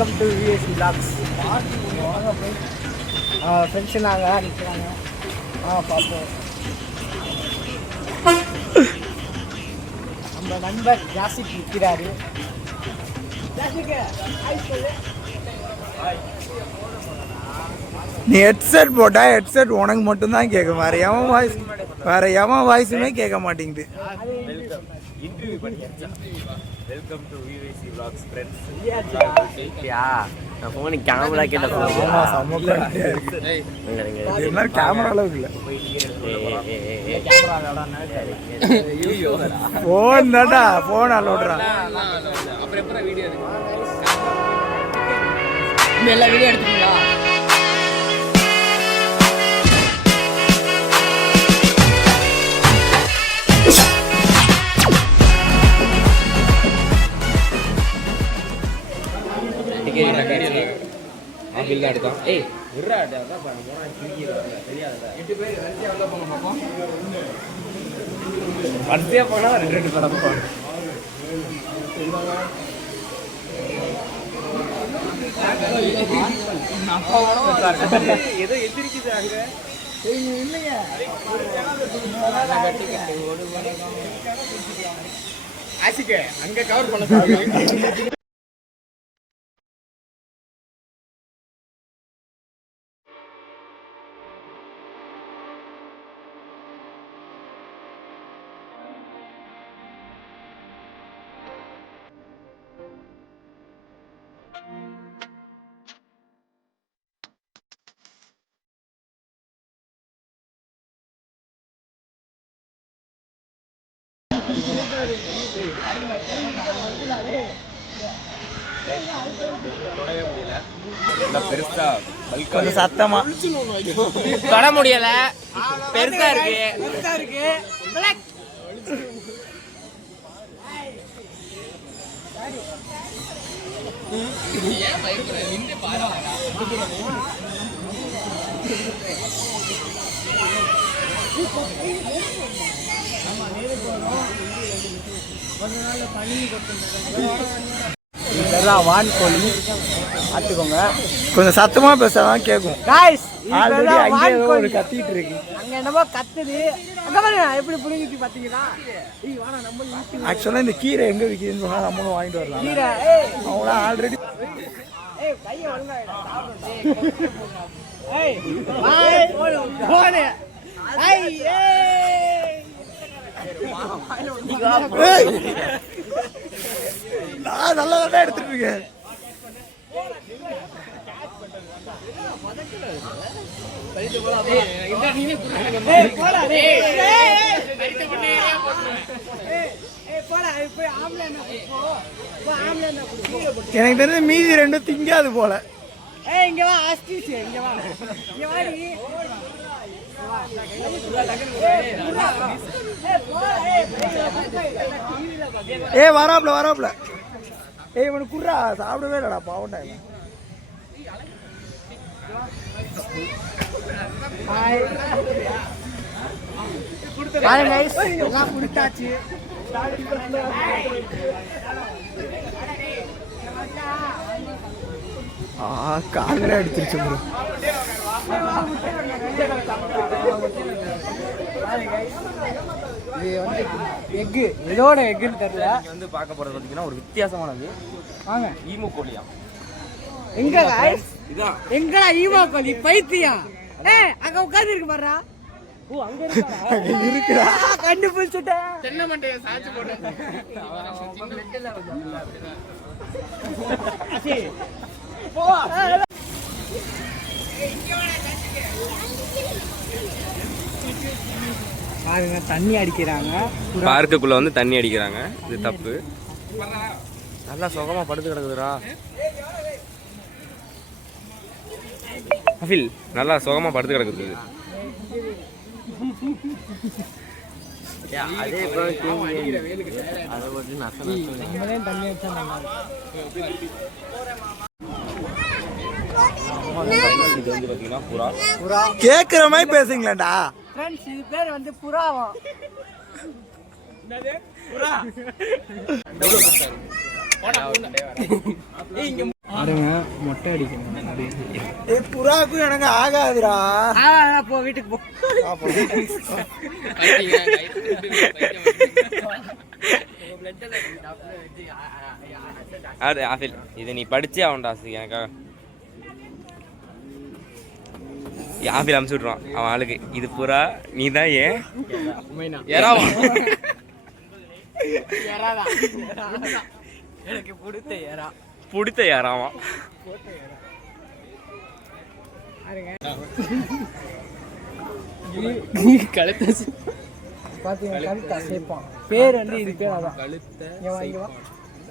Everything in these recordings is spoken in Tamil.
Welcome to VSC vlogs. Friends நாங்கள் நிற்கிறாங்க. பார்ப்போம். நம்ம நண்பர் ஜாசிக் நிற்கிறாரு. நீ ஹெட்செட் போட்டா ஹெட்செட் உனக்கு மட்டும்தான் கேட்கும். வேற எவன் வாய்ஸுமே கேட்க மாட்டேங்குது. இன்டர்வியூ பண்ணியாச்சா? Welcome to VVC vlogs friends. Yeah நான் போன் கேமரா கேட்ட போன் என்ன கேமரா அளவுக்கு இல்ல. போன் தான்டா, போன் அலோடுறா. அப்புறம் எப்பறம் வீடியோ எடுங்க. எல்லா வீடியோ எடுத்துட்டீங்களா? ஏய் வரிசையா போனா ரெண்டு படம் ஏதோ எதிர்க்குது அங்க இல்லையா? ஆசிக்க அங்க கவர் பண்ண பெருசா கொஞ்சம் சத்தமா தொட முடியல. பெருசா இருக்கு. இதெல்லாம் வான்கோழி பார்த்துக்கோங்க. கொஞ்சம் சத்தமா பேசாதான் கேட்கும். காய்ஸ் ஆல்ரெடி அங்கே ஒரு கத்திட்டு இருக்கு. அங்க என்னமோ கத்துது. அங்க பாருங்க எப்படி புடிங்கிட்டு பாத்தீங்களா? ஆக்சுவலா இந்த கீரை எங்க விற்கிதுன்னு சொன்னா நம்மளும் வாங்கிட்டு வரலாம். கீரை அவங்கள ஆல்ரெடி கையை ஒழுங்கா ஏய் போனே நான் நல்லா தான் எடுத்துட்டு இருக்கேன். எனக்கு தெரிஞ்ச மீதி ரெண்டும் திங்காது போல. இங்க வா ஆஸ்டிஸ், இங்க வா. இங்க வாடி. வராப்ல இவனுக்கு குர்ரா சாப்பிடவே இல்லடா பாவண்டா. எல்லாம் குடித்தாச்சு. காலில் அடிச்சிருச்சு ப்ரோ. இது வந்து எக்கு, இதோட எக்குன்னு தெரியல. வந்து பார்க்க போறது பார்த்தீங்கன்னா ஒரு வித்தியாசமானது. வாங்க. ஈமு கோழியா? எங்க गाइस? இதான். எங்கடா ஈமு கோழி? பைத்தியம். அங்க உட்கார்ந்து இருக்கு பாருடா. ஓ அங்க இருக்குடா. கண்டுபிடிச்சிட்டேன். தென்னை மண்டைய சாச்சு போட்டேன். அசி. போ. பாருங்க தண்ணி அடிக்கிறாங்க. பார்க்குக்குள்ள வந்து தண்ணி அடிக்கிறாங்க. இது தப்பு. நல்லா சுகமா படுத்து கிடக்குதுடா. அஃபில் நல்லா சுகமா படுத்து கிடக்குது. அதே அதை பற்றி தண்ணி வச்சா இது வந்து பார்த்தீங்கன்னா புறா. கேட்குற மாதிரி பேசுங்களேன்டா. ஃப்ரெண்ட்ஸ் இது பேர் வந்து புறாவா? புறா. பாருங்க மொட்டை அடிக்கணும். புறாக்கும் எனக்கு ஆகாதுடா. போ வீட்டுக்கு போ. அது ஆஃபில் இதை நீ படிச்சே ஆகண்டா எனக்காக. ஆஃபில் அமுச்சு விட்ருவான் அவன் ஆளுக்கு. இது புறா நீ தான் ஏன் எனக்கு பிடித்த யாராவா கழுத்தை அசைப்பான். பேர் வந்து இது பேர் அதான்.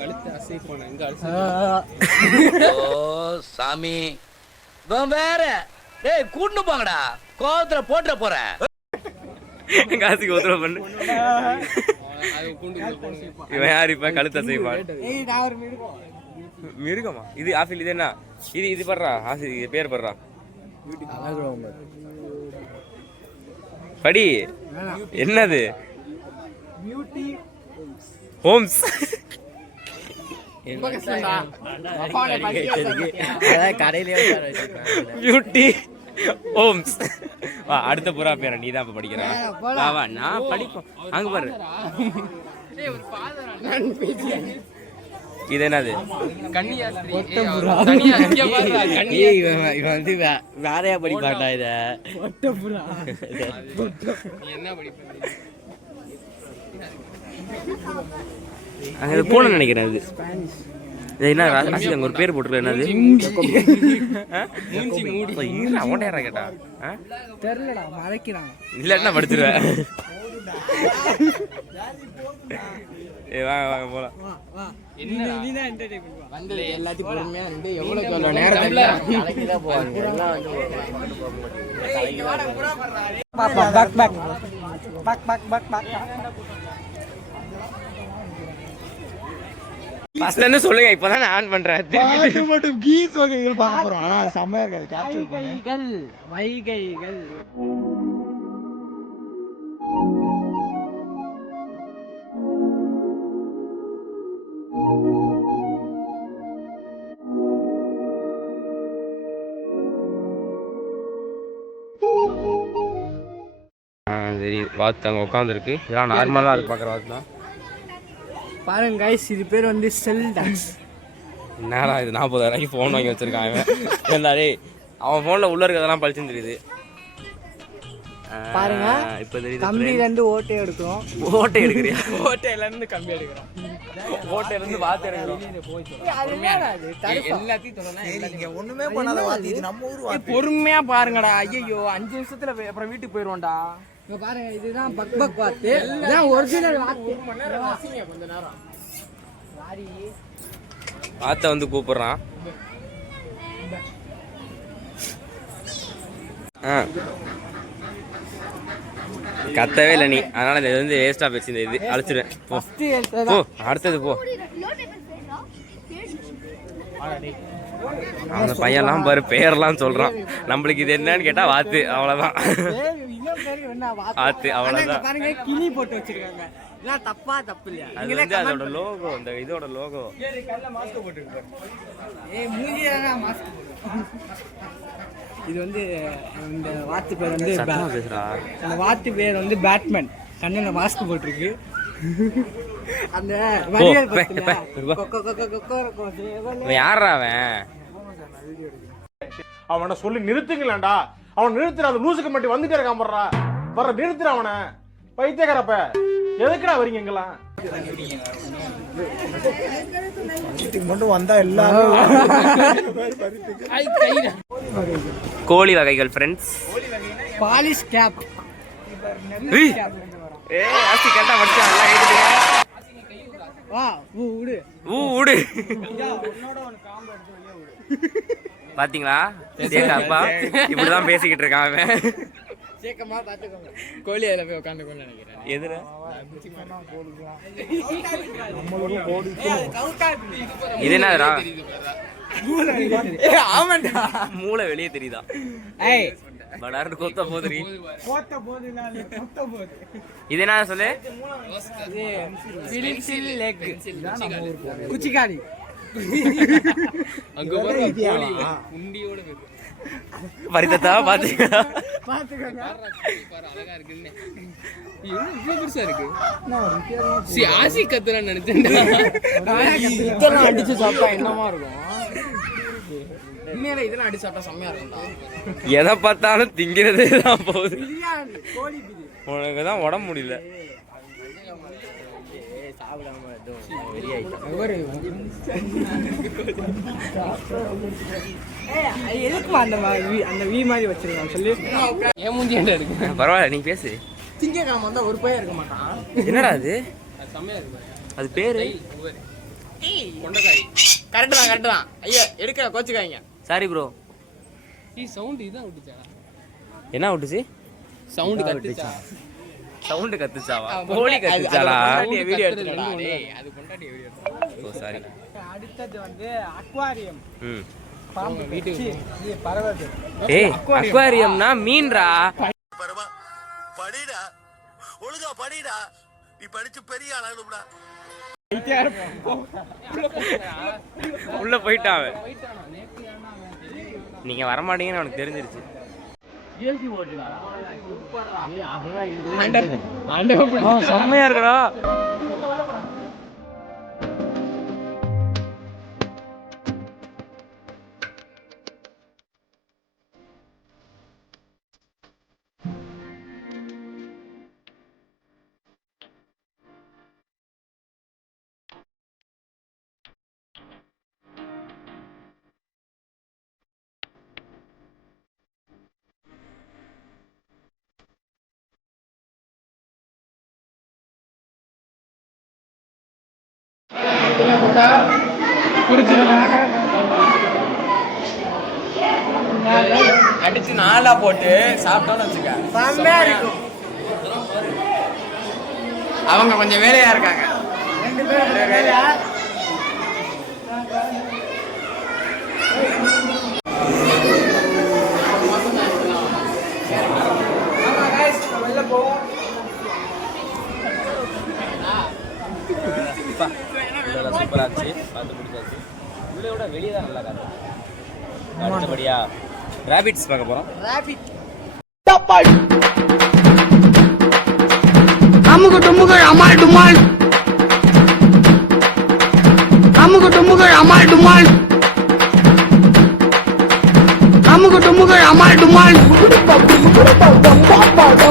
கழுத்தை அசைப்பான சாமி வேற டேய் கூட்டு போங்கடா, கோவத்துல போட்டுற போற காசுக்கு உத்தரவு பண்ணு. இவன் யார் இப்ப கழுத்தை செய்வான்? மிருகமா இது? ஆஃபில் இது என்ன இது? இது படுறா ஆஃபில், இது பேர் படுறா படி. என்னது? ஹோம்ஸ். Beauty homes. வா அடுத்த புறா பேர நீ தான் படிக்கிறா. வா நான் படிப்போம். அங்க பாரு இது என்னது? வந்து வேறையா படிப்பாட்டா இத. அங்க போன நினைக்கிறேன். அது என்ன ராசி அங்க ஒரு பேர் போட்டுருக்க? என்னது? அவன்டா கேட்டா தெரியலடா, மறைக்கிறான். இல்லன்னா படிச்சிருவேன். வாங்க வாங்க போலாம். எல்லாத்தையும் பொறுமையா வந்து எவ்வளவு சொல்ல நேரத்துல சொல்லுங்க. இப்பதான் நான் ஆன் பண்றேன். மட்டும் கீஸ் வகைகள் பார்க்க போறோம். ஆனா செமையா வைகைகள் வைகைகள். சரி வாத்து அங்கே உட்காந்துருக்கு. இதெல்லாம் நார்மலாக இருக்கு பார்க்குற வாத்து தான். பாருங்க கைஸ், இது பேர் வந்து செல் டாக்ஸ். என்னடா இது 40,000 ஃபோன் வாங்கி வச்சிருக்கான் அவன். எல்லாரே அவன் ஃபோனில் உள்ள இருக்கிறதெல்லாம் பழிச்சுன்னு தெரியுது. பாருங்க இப்போ தெரியுது. கம்பியில இருந்து ஓட்டை எடுக்கிறோம். ஓட்டை எடுக்கிறியா? ஓட்டையில இருந்து கம்பி எடுக்கிறோம். ஓட்டையில இருந்து வாத்து எடுக்கிறோம். எல்லாத்தையும் ஒண்ணுமே பண்ணாத வாத்தி. இது நம்ம ஊர் வாத்தி. பொறுமையா பாருங்கடா. ஐயோ 5 நிமிஷத்துல அப்புறம் வீட்டுக்கு போயிடுவோம்டா. இங்க பாருங்க, இதுதான் பக் பக் வாத்து. இதுதான் ஒரிஜினல் வாத்து. கொஞ்ச நேரம் வாத்தை வந்து கூப்பிடுறான். கத்தவே இல்லை நீ, அதனால இது வந்து வேஸ்டா போச்சு. இந்த இது அழைச்சிடுவேன். போ அடுத்தது போ. அந்த பையன்லாம் பாரு பேரெல்லாம் சொல்றான். நம்மளுக்கு இது என்னன்னு கேட்டா வாத்து, அவ்வளவுதான். வாத்து அவ்வளவுதான். பாருங்க கிளி போட்டு வச்சிருக்காங்க. இதெல்லாம் தப்பா தப்பு இல்லையா? அது வந்து அதோட லோகோ, இந்த இதோட லோகோ. இது வந்து இந்த வாத்து பேர் வந்து பேசுறா. அந்த வாத்து பேர் வந்து பேட்மேன். கண்ணுல மாஸ்க் போட்டிருக்கு. அந்த யாரா அவன்? அவனை சொல்லி நிறுத்துங்களேன்டா. அவன் நிறுத்துற அந்த லூசுக்கு மட்டும் வந்துட்டே இருக்கான். வர்ற நிறுத்துற அவனை. பைத்தியக்காரப்ப எதுக்குடா வரீங்க எங்கெல்லாம்? மட்டும் வந்தா எல்லாரும் கோழி வகைகள் ஃப்ரெண்ட்ஸ். Polish gap. ஆஸ்தி கரெக்டா படிச்சான். எல்லாம் எழுதிட்டீங்க. வா ஊடு ஊடு. பாத்தீங்களா அப்பா இப்படிதான் பேசிக்கிட்டு இருக்கான் அவன். சேக்கமா பாத்துக்கோங்க. கோழி அதுல போய் உட்காந்துக்கோன்னு நினைக்கிறேன். எதுல? இது என்னடா? ஆமாண்டா, மூளை வெளியே தெரியுதா? ஏய் படார்னு கொத்த போதுரி. போட்ட போது இல்ல கொத்த போது. இது என்ன சொல்லு? இது பிலின்சில் லெக். குச்சிக்காரி. அங்க பாருங்க கோழி குண்டியோட இருக்கு. பரிதத்தா பாத்தீங்களா? பாத்துக்கோங்க. பாரு அழகா இருக்குன்னு. இது என்ன இவ்வளவு பெருசா இருக்கு? ஆசி கத்துறான்னு நினைச்சேன்டா. இதெல்லாம் அடிச்சு சாப்பிட்டா என்னமா இருக்கும்? உண்மையில இதெல்லாம் அடிச்சு சாப்பிட்டா செம்மையா இருக்கும்டா. எதை பார்த்தாலும் திங்கிறதே தான் போகுது. பிரியாணி கோழி பிரியாணி. உனக்கு தான் உடம்பு முடியல. எதுக்குமா அந்த வீ மாதிரி வச்சிருக்கான் சொல்லி. ஏன் மூஞ்சி ஏன்டா இருக்கு? பரவாயில்ல, நீ பேசு. திங்கக்கிழமை வந்தா ஒரு பையன் இருக்க மாட்டான். என்னடா அது? அது செம்மையா இருக்கு பாரு. அது பேரு கொண்டக்காய். கரெக்ட் தான். ஐயா எடுக்கிற கோச்சுக்காய்ங்க. Sorry bro. சவுண்ட் இதான் விட்டுச்சா? என்ன விட்டுச்சு? சவுண்ட் கத்துச்சா? சவுண்டு கத்துச்சாவா? கோழி கத்துச்சாலா? வீடியோ எடுத்துடா. அது கொண்டாடி வீடியோ எடுத்து. ஓ சாரி. அடுத்தது வந்து அக்வாரியம். ம். பாம்பு வீட்டுக்கு பறவை. ஏய், அக்வாரியம்னா மீன்டா. படிடா ஒழுங்கா படிடா, நீ படிச்சு பெரிய ஆளாகணும்டா. உள்ள போயிட்டான் அவன். நீங்க வர மாட்டீங்கன்னு அவனுக்கு தெரிஞ்சிருச்சு. செம்மையா இருக்கடா. அடிச்சு நாலா போட்டு சாப்பிட்டோம்னு வச்சுக்க செம்மையா இருக்கும். அவங்க கொஞ்சம் வேலையா இருக்காங்க. வேலையா சூப்பராச்சு. பார்த்து முடிச்சாச்சு. உள்ளே விட வெளியே தான் நல்லா காத்து. அடுத்தபடியா ராபிட்ஸ் பார்க்க போறோம். அமுகு டுமுகு அமால் டுமால், அமுகு டுமுகு அமால் டுமால், அமுகு டுமுகு அமால் டுமால்.